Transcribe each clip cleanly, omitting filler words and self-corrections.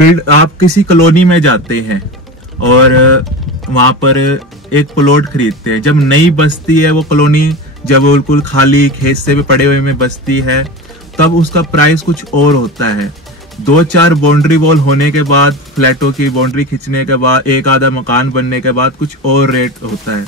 आप किसी कॉलोनी में जाते हैं और वहां पर एक प्लॉट खरीदते हैं। जब नई बस्ती है वो कॉलोनी, जब बिल्कुल खाली खेत से भी पड़े हुए में बस्ती है, तब उसका प्राइस कुछ और होता है। 2-4 बाउंड्री वॉल होने के बाद, फ्लैटों की बाउंड्री खींचने के बाद, एक आधा मकान बनने के बाद कुछ और रेट होता है।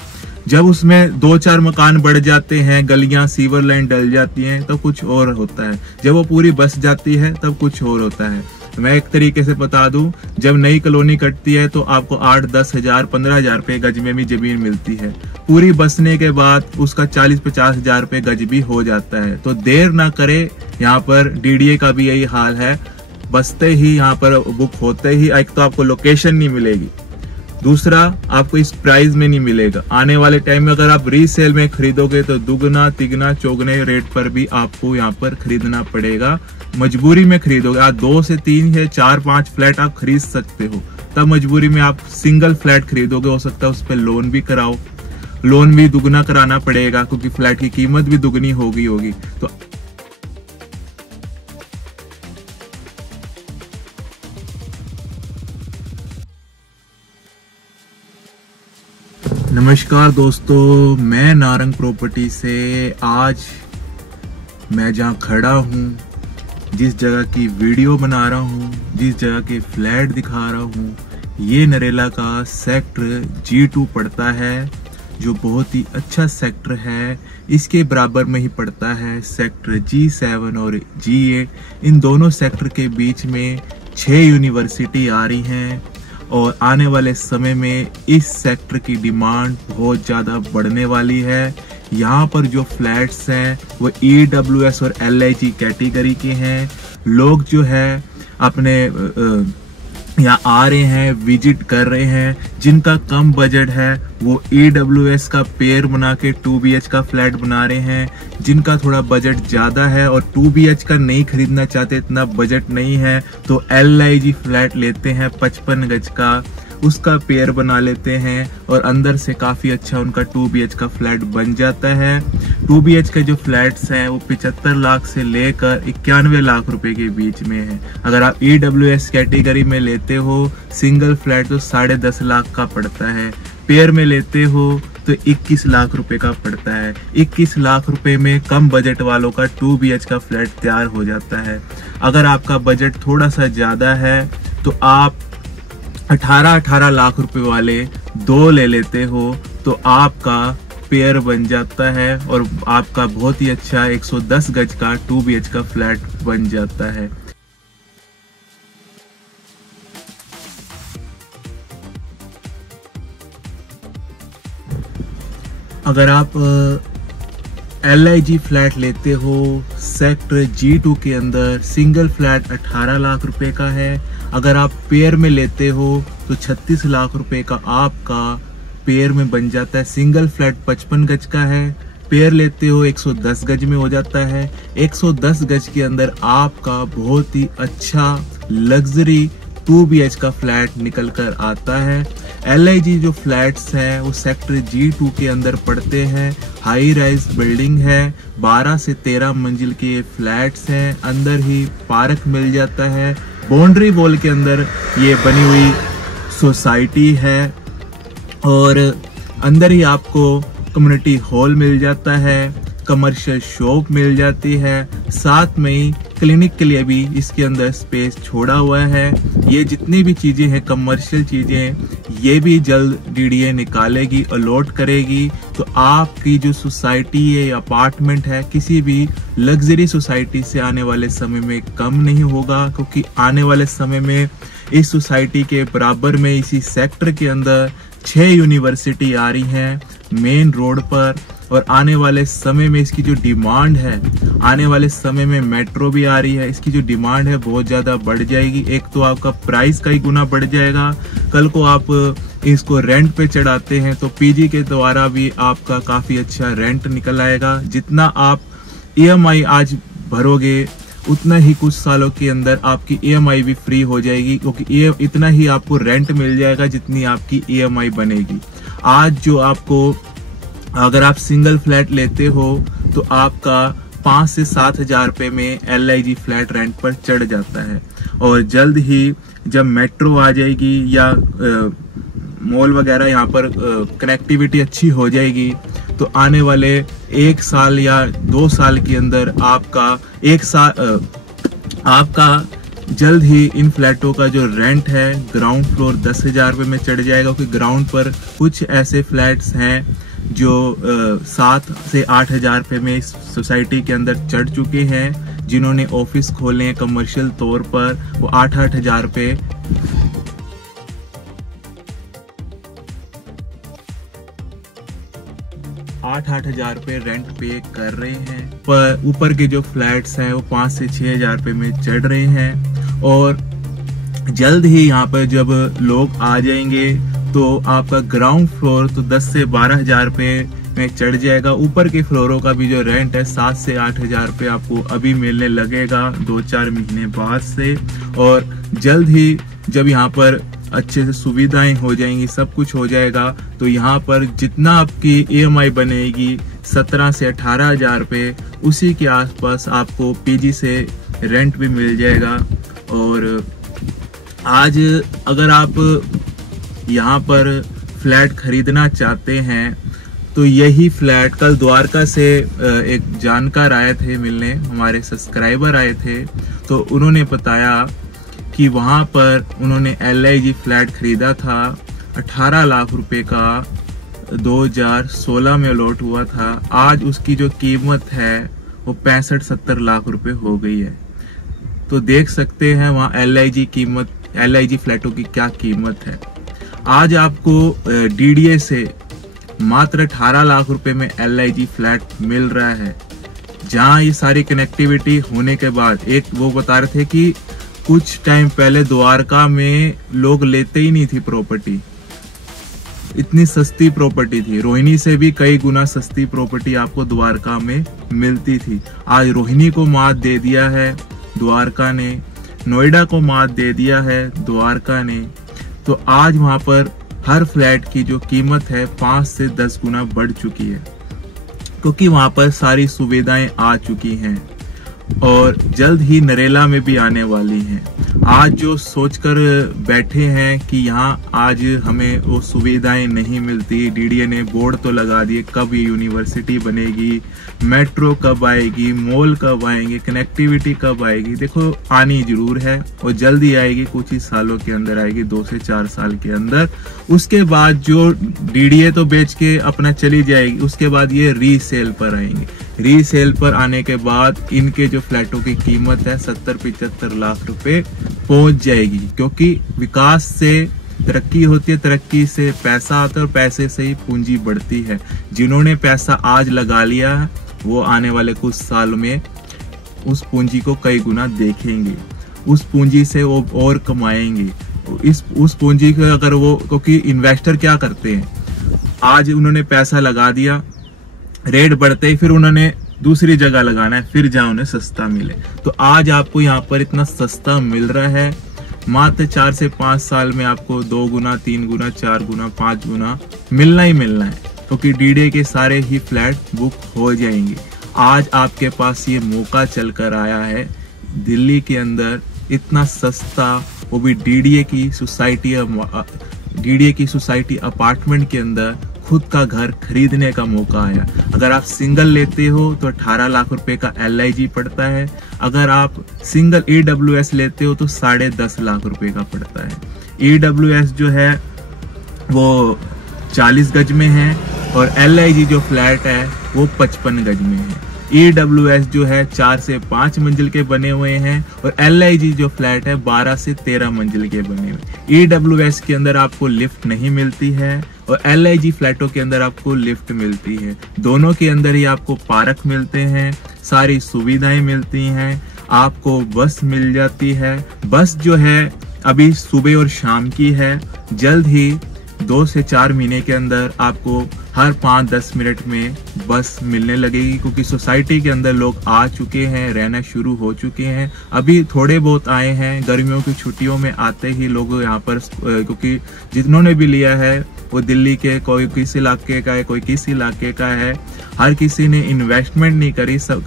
जब उसमें 2-4 मकान बढ़ जाते हैं, गलियां सीवर लाइन डल जाती हैं, तो कुछ और होता है। जब वो पूरी बस जाती है तब कुछ और होता है। मैं एक तरीके से बता दूं, जब नई कॉलोनी कटती है तो आपको 8-10 हजार 15 हजार रुपए गज में भी जमीन मिलती है। पूरी बसने के बाद उसका 40-50 हजार रुपए गज भी हो जाता है। तो देर ना करे, यहाँ पर डीडीए का भी यही हाल है। बसते ही यहाँ पर बुक होते ही एक तो आपको लोकेशन नहीं मिलेगी, दूसरा आपको इस प्राइस में नहीं मिलेगा। आने वाले टाइम में अगर आप रीसेल में खरीदोगे तो दुगना तिगना चौगने रेट पर भी आपको यहाँ पर खरीदना पड़ेगा। मजबूरी में खरीदोगे, आप 2 से 3 या 4-5 फ्लैट आप खरीद सकते हो, तब मजबूरी में आप सिंगल फ्लैट खरीदोगे। हो सकता है उस पर लोन भी कराओ, लोन भी दुगना कराना पड़ेगा क्योंकि फ्लैट की कीमत भी दुगनी होगी। तो नमस्कार दोस्तों, मैं नारंग प्रॉपर्टी से आज मैं जहाँ खड़ा हूँ, जिस जगह की वीडियो बना रहा हूँ, जिस जगह के फ्लैट दिखा रहा हूँ, ये नरेला का सेक्टर G2 पड़ता है, जो बहुत ही अच्छा सेक्टर है। इसके बराबर में ही पड़ता है सेक्टर G7 और G8। इन दोनों सेक्टर के बीच में 6 यूनिवर्सिटी आ रही हैं और आने वाले समय में इस सेक्टर की डिमांड बहुत ज़्यादा बढ़ने वाली है। यहाँ पर जो फ्लैट्स हैं वो EWS और LIG कैटेगरी के हैं। लोग जो है अपने यहाँ आ रहे हैं, विजिट कर रहे हैं। जिनका कम बजट है वो EWS का पेयर बना के 2BH का फ्लैट बना रहे हैं। जिनका थोड़ा बजट ज़्यादा है और 2BH का नहीं खरीदना चाहते, इतना बजट नहीं है, तो LIG फ्लैट लेते हैं 55 गज का, उसका पेयर बना लेते हैं और अंदर से काफ़ी अच्छा उनका 2BH का फ्लैट बन जाता है। 2BH के जो फ्लैट्स हैं वो 75 लाख से लेकर 91 लाख रुपए के बीच में है। अगर आप EWS कैटेगरी में लेते हो सिंगल फ्लैट तो 10.5 लाख का पड़ता है, पेयर में लेते हो तो 21 लाख रुपए का पड़ता है। 21 लाख रुपए में कम बजट वालों का 2BH का फ्लैट तैयार हो जाता है। अगर आपका बजट थोड़ा सा ज़्यादा है तो आप 18 लाख रुपए वाले 2 ले लेते हो तो आपका पेयर बन जाता है और आपका बहुत ही अच्छा 110 गज का 2BH का फ्लैट बन जाता है। अगर आप LIG फ्लैट लेते हो सेक्टर G2 के अंदर, सिंगल फ्लैट 18 लाख रुपए का है। अगर आप पेयर में लेते हो तो 36 लाख रुपए का आपका पेयर में बन जाता है। सिंगल फ्लैट 55 गज का है, पेयर लेते हो 110 गज में हो जाता है। 110 गज के अंदर आपका बहुत ही अच्छा लग्जरी 2BH का फ्लैट निकल कर आता है। LIG जो फ्लैट्स हैं वो सेक्टर G2 के अंदर पड़ते हैं। हाई राइज बिल्डिंग है, 12 से 13 मंजिल के फ्लैट्स हैं। अंदर ही पार्क मिल जाता है। बाउंड्री वॉल के अंदर ये बनी हुई सोसाइटी है और अंदर ही आपको कम्युनिटी हॉल मिल जाता है, कमर्शियल शॉप मिल जाती है, साथ में ही क्लिनिक के लिए भी इसके अंदर स्पेस छोड़ा हुआ है। ये जितनी भी चीज़ें हैं कमर्शियल चीज़ें, ये भी जल्द DDA निकालेगी, अलॉट करेगी। तो आपकी जो सोसाइटी है या अपार्टमेंट है किसी भी लग्जरी सोसाइटी से आने वाले समय में कम नहीं होगा, क्योंकि आने वाले समय में इस सोसाइटी के बराबर में इसी सेक्टर के अंदर 6 यूनिवर्सिटी आ रही हैं मेन रोड पर। और आने वाले समय में इसकी जो डिमांड है, आने वाले समय में मेट्रो भी आ रही है, इसकी जो डिमांड है बहुत ज़्यादा बढ़ जाएगी। एक तो आपका प्राइस कई गुना बढ़ जाएगा, कल को आप इसको रेंट पे चढ़ाते हैं तो PG के द्वारा भी आपका काफ़ी अच्छा रेंट निकल आएगा। जितना आप EMI आज भरोगे उतना ही कुछ सालों के अंदर आपकी EMI भी फ्री हो जाएगी, क्योंकि इतना ही आपको रेंट मिल जाएगा जितनी आपकी EMI बनेगी। आज जो आपको अगर आप सिंगल फ्लैट लेते हो तो आपका 5 से 7 हजार रुपए में LIG फ्लैट रेंट पर चढ़ जाता है। और जल्द ही जब मेट्रो आ जाएगी या मॉल वगैरह यहाँ पर कनेक्टिविटी अच्छी हो जाएगी तो आने वाले 1 साल या 2 साल के अंदर आपका जल्द ही इन फ्लैटों का जो रेंट है ग्राउंड फ्लोर 10,000 रुपये में चढ़ जाएगा, क्योंकि ग्राउंड पर कुछ ऐसे फ्लैट्स हैं जो 7 से 8,000 रुपये में इस सोसाइटी के अंदर चढ़ चुके हैं। जिन्होंने ऑफिस खोले हैं कमर्शियल तौर पर, वो 8,000 रुपये 8,000 रुपये रेंट पे कर रहे हैं। पर ऊपर के जो फ्लैट्स हैं वो 5 से 6,000 रुपये में चढ़ रहे हैं। और जल्द ही यहाँ पर जब लोग आ जाएंगे तो आपका ग्राउंड फ्लोर तो 10 से 12,000 रुपये में चढ़ जाएगा। ऊपर के फ्लोरों का भी जो रेंट है 7 से 8,000 रुपये आपको अभी मिलने लगेगा 2-4 महीने बाद से। और जल्द ही जब यहाँ पर अच्छे से सुविधाएं हो जाएंगी, सब कुछ हो जाएगा, तो यहाँ पर जितना आपकी EMI बनेगी 17 से 18,000 रुपये, उसी के आसपास आपको PG से रेंट भी मिल जाएगा। और आज अगर आप यहाँ पर फ्लैट खरीदना चाहते हैं तो यही फ्लैट, कल द्वारका से एक जानकार आए थे मिलने, हमारे सब्सक्राइबर आए थे, तो उन्होंने बताया कि वहाँ पर उन्होंने LIG फ्लैट खरीदा था 18 लाख रुपए का, 2016 में अलॉट हुआ था। आज उसकी जो कीमत है वो 65-70 लाख रुपए हो गई है। तो देख सकते हैं वहाँ LIG फ्लैटों की क्या कीमत है। आज आपको DDA से मात्र 18 लाख रुपए में LIG फ्लैट मिल रहा है, जहाँ ये सारी कनेक्टिविटी होने के बाद। एक वो बता रहे थे कि कुछ टाइम पहले द्वारका में लोग लेते ही नहीं थी प्रॉपर्टी, इतनी सस्ती प्रॉपर्टी थी। रोहिणी से भी कई गुना सस्ती प्रॉपर्टी आपको द्वारका में मिलती थी। आज रोहिणी को मात दे दिया है द्वारका ने, नोएडा को मात दे दिया है द्वारका ने। तो आज वहां पर हर फ्लैट की जो कीमत है 5 से 10 गुना बढ़ चुकी है, क्योंकि वहां पर सारी सुविधाएं आ चुकी हैं और जल्द ही नरेला में भी आने वाली हैं। आज जो सोचकर बैठे हैं कि यहाँ आज हमें वो सुविधाएं नहीं मिलती, DDA ने बोर्ड तो लगा दिए, कब ये यूनिवर्सिटी बनेगी, मेट्रो कब आएगी, मॉल कब आएंगे, कनेक्टिविटी कब आएगी। देखो आनी जरूर है और जल्दी आएगी, कुछ ही सालों के अंदर आएगी, 2 से 4 साल के अंदर। उसके बाद जो DDA तो बेच के अपना चली जाएगी, उसके बाद ये रीसेल पर आएंगे। रीसेल पर आने के बाद इनके जो फ्लैटों की कीमत है 70-75 लाख रुपए पहुंच जाएगी, क्योंकि विकास से तरक्की होती है, तरक्की से पैसा आता है और पैसे से ही पूंजी बढ़ती है। जिन्होंने पैसा आज लगा लिया वो आने वाले कुछ साल में उस पूंजी को कई गुना देखेंगे, उस पूंजी से वो और कमाएंगे। उस पूंजी को अगर वो, क्योंकि इन्वेस्टर क्या करते हैं, आज उन्होंने पैसा लगा दिया, रेट बढ़ते ही फिर उन्होंने दूसरी जगह लगाना है, फिर जहाँ उन्हें सस्ता मिले। तो आज आपको यहाँ पर इतना सस्ता मिल रहा है, मात्र 4 से 5 साल में आपको 2 गुना, 3 गुना, 4 गुना, 5 गुना मिलना ही मिलना है, क्योंकि DDA के सारे ही फ्लैट बुक हो जाएंगे। आज आपके पास ये मौका चल कर आया है, दिल्ली के अंदर इतना सस्ता, वो भी DDA की सोसाइटी अपार्टमेंट के अंदर खुद का घर खरीदने का मौका आया। अगर आप सिंगल लेते हो तो 18 लाख रुपए का LIG पड़ता है, अगर आप सिंगल EWS लेते हो तो 10.5 लाख रुपए का पड़ता है। EWS जो है वो 40 गज में है और LIG जो फ्लैट है वो 55 गज में है। EWS जो है 4 से 5 मंजिल के बने हुए हैं और LIG जो फ्लैट है 12 से 13 मंजिल के बने हुए। EWS के अंदर आपको लिफ्ट नहीं मिलती है और LIG फ्लैटों के अंदर आपको लिफ्ट मिलती है। दोनों के अंदर ही आपको पार्क मिलते हैं, सारी सुविधाएं मिलती हैं, आपको बस मिल जाती है। बस जो है अभी सुबह और शाम की है, जल्द ही 2 से 4 महीने के अंदर आपको हर 5-10 मिनट में बस मिलने लगेगी, क्योंकि सोसाइटी के अंदर लोग आ चुके हैं, रहना शुरू हो चुके हैं। अभी थोड़े बहुत आए हैं, गर्मियों की छुट्टियों में आते ही लोग यहाँ पर, क्योंकि जिन्होंने भी लिया है वो दिल्ली के, कोई किस इलाके का है, कोई किस इलाके का है, हर किसी ने इन्वेस्टमेंट नहीं करी, सब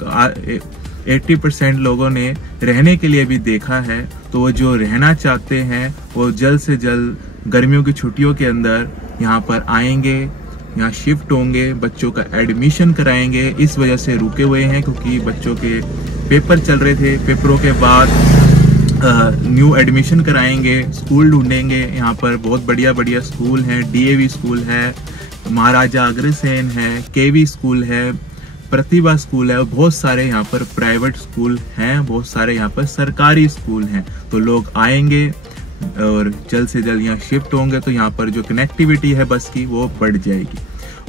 80% लोगों ने रहने के लिए भी देखा है। तो वो जो रहना चाहते हैं वो जल्द से जल्द गर्मियों की छुट्टियों के अंदर यहाँ पर आएंगे, यहाँ शिफ्ट होंगे, बच्चों का एडमिशन कराएंगे। इस वजह से रुके हुए हैं क्योंकि बच्चों के पेपर चल रहे थे। पेपरों के बाद न्यू एडमिशन कराएंगे, स्कूल ढूंढेंगे। यहाँ पर बहुत बढ़िया बढ़िया स्कूल हैं, DAV स्कूल है, महाराजा अग्रसेन है, KV स्कूल है, प्रतिभा स्कूल है, और बहुत सारे यहाँ पर प्राइवेट स्कूल हैं, बहुत सारे यहाँ पर सरकारी स्कूल हैं। तो लोग आएंगे और जल्द से जल्द यहाँ शिफ्ट होंगे, तो यहाँ पर जो कनेक्टिविटी है बस की वो बढ़ जाएगी।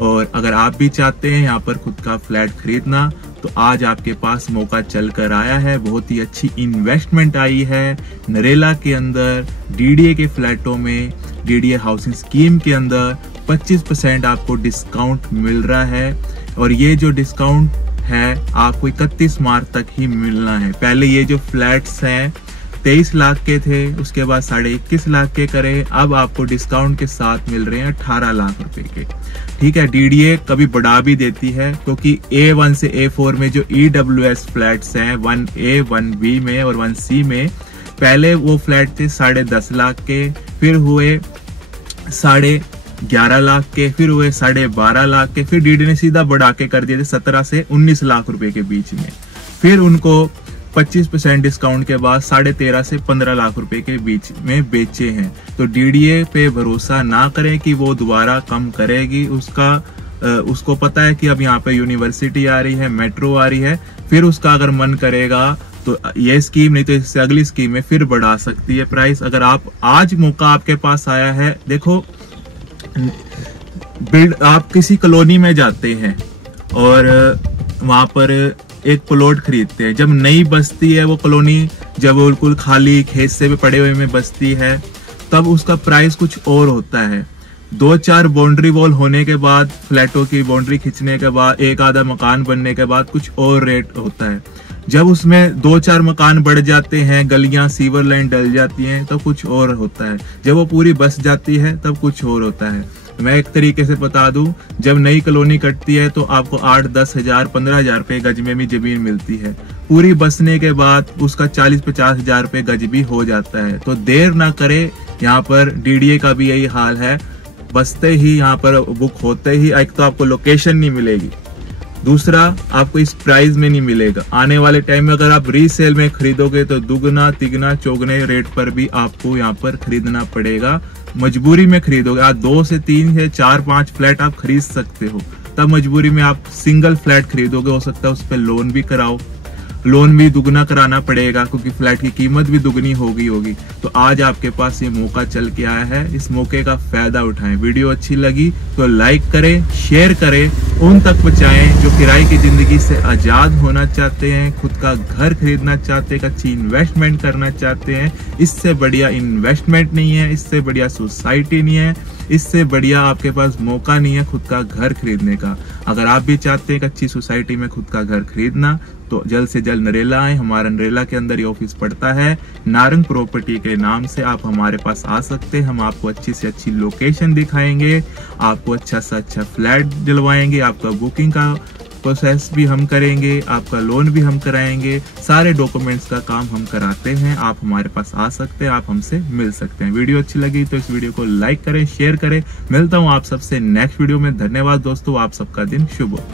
और अगर आप भी चाहते हैं यहाँ पर खुद का फ्लैट खरीदना, तो आज आपके पास मौका चल कर आया है। बहुत ही अच्छी इन्वेस्टमेंट आई है नरेला के अंदर। DDA के फ्लैटों में, DDA हाउसिंग स्कीम के अंदर 25% आपको डिस्काउंट मिल रहा है। और ये जो डिस्काउंट है आपको 31 मार्च तक ही मिलना है। पहले ये जो फ्लैट्स हैं 23 लाख के थे, उसके बाद 21.5 लाख के करे, अब आपको डिस्काउंट के साथ मिल रहे हैं 18 लाख रुपए के। ठीक है, DDA कभी बढ़ा भी देती है क्योंकि A1 से A4 में जो EWS फ्लैट्स हैं 1A, 1B में और 1C में, पहले वो फ्लैट थे 10.5 लाख के, फिर हुए 11.5 लाख के, फिर हुए 12.5 लाख के, फिर DDA ने सीधा बढ़ा के कर दिए थे 17 से 19 लाख रुपए के बीच में। फिर उनको 25% डिस्काउंट के बाद 13.5 से 15 लाख रुपए के बीच में बेचे हैं। तो DDA पे भरोसा ना करें कि वो दोबारा कम करेगी। उसको पता है कि अब यहाँ पे यूनिवर्सिटी आ रही है, मेट्रो आ रही है, फिर उसका अगर मन करेगा तो ये स्कीम नहीं तो इससे अगली स्कीम में फिर बढ़ा सकती है प्राइस। अगर आज मौका आपके पास आया है, देखो आप किसी कॉलोनी में जाते हैं और वहां पर एक प्लॉट खरीदते हैं। जब नई बस्ती है वो कॉलोनी, जब बिल्कुल खाली खेत से भी पड़े हुए में बस्ती है, तब उसका प्राइस कुछ और होता है। 2-4 बाउंड्री वॉल होने के बाद, फ्लैटों की बाउंड्री खींचने के बाद, एक आधा मकान बनने के बाद कुछ और रेट होता है। जब उसमें 2-4 मकान बढ़ जाते हैं, गलियां सीवर लाइन डल जाती हैं, तो कुछ और होता है। जब वो पूरी बस जाती है तब कुछ और होता है। मैं एक तरीके से बता दूं, जब नई कॉलोनी कटती है तो आपको 8-10 हजार 15 हजार रुपए गज में भी जमीन मिलती है। पूरी बसने के बाद उसका 40-50 हजार रुपए गज भी हो जाता है। तो देर ना करे, यहाँ पर DDA का भी यही हाल है। बसते ही यहाँ पर बुक होते ही एक तो आपको लोकेशन नहीं मिलेगी, दूसरा आपको इस प्राइस में नहीं मिलेगा। आने वाले टाइम में अगर आप रीसेल में खरीदोगे तो दुगना तिगना चौगने रेट पर भी आपको यहाँ पर खरीदना पड़ेगा। मजबूरी में खरीदोगे, आज 2 से 3 से 4-5 फ्लैट आप खरीद सकते हो, तब मजबूरी में आप सिंगल फ्लैट खरीदोगे। हो सकता है उस पर लोन भी कराओ, लोन भी दुगना कराना पड़ेगा क्योंकि फ्लैट की कीमत भी दुगनी होगी। तो आज आपके पास ये मौका चल के आया है, इस मौके का फायदा उठाएं। वीडियो अच्छी लगी तो लाइक करें, शेयर करें, उन तक पहुंचाएं जो किराए की जिंदगी से आजाद होना चाहते हैं, खुद का घर खरीदना चाहते हैं, अच्छी इन्वेस्टमेंट करना चाहते हैं। इससे बढ़िया इन्वेस्टमेंट नहीं है, इससे बढ़िया सोसाइटी नहीं है, इससे बढ़िया आपके पास मौका नहीं है खुद का घर खरीदने का। अगर आप भी चाहते हैं एक अच्छी सोसाइटी में खुद का घर खरीदना, तो जल्द से जल्द नरेला आए। हमारा नरेला के अंदर ये ऑफिस पड़ता है, नारंग प्रॉपर्टी के नाम से। आप हमारे पास आ सकते हैं, हम आपको अच्छी से अच्छी लोकेशन दिखाएंगे, आपको अच्छा से अच्छा फ्लैट दिलवाएंगे, आपका बुकिंग का प्रोसेस भी हम करेंगे, आपका लोन भी हम कराएंगे, सारे डॉक्यूमेंट्स का काम हम कराते हैं। आप हमारे पास आ सकते हैं, आप हमसे मिल सकते हैं। वीडियो अच्छी लगी तो इस वीडियो को लाइक करें, शेयर करें। मिलता हूं आप सबसे नेक्स्ट वीडियो में। धन्यवाद दोस्तों, आप सबका दिन शुभ हो।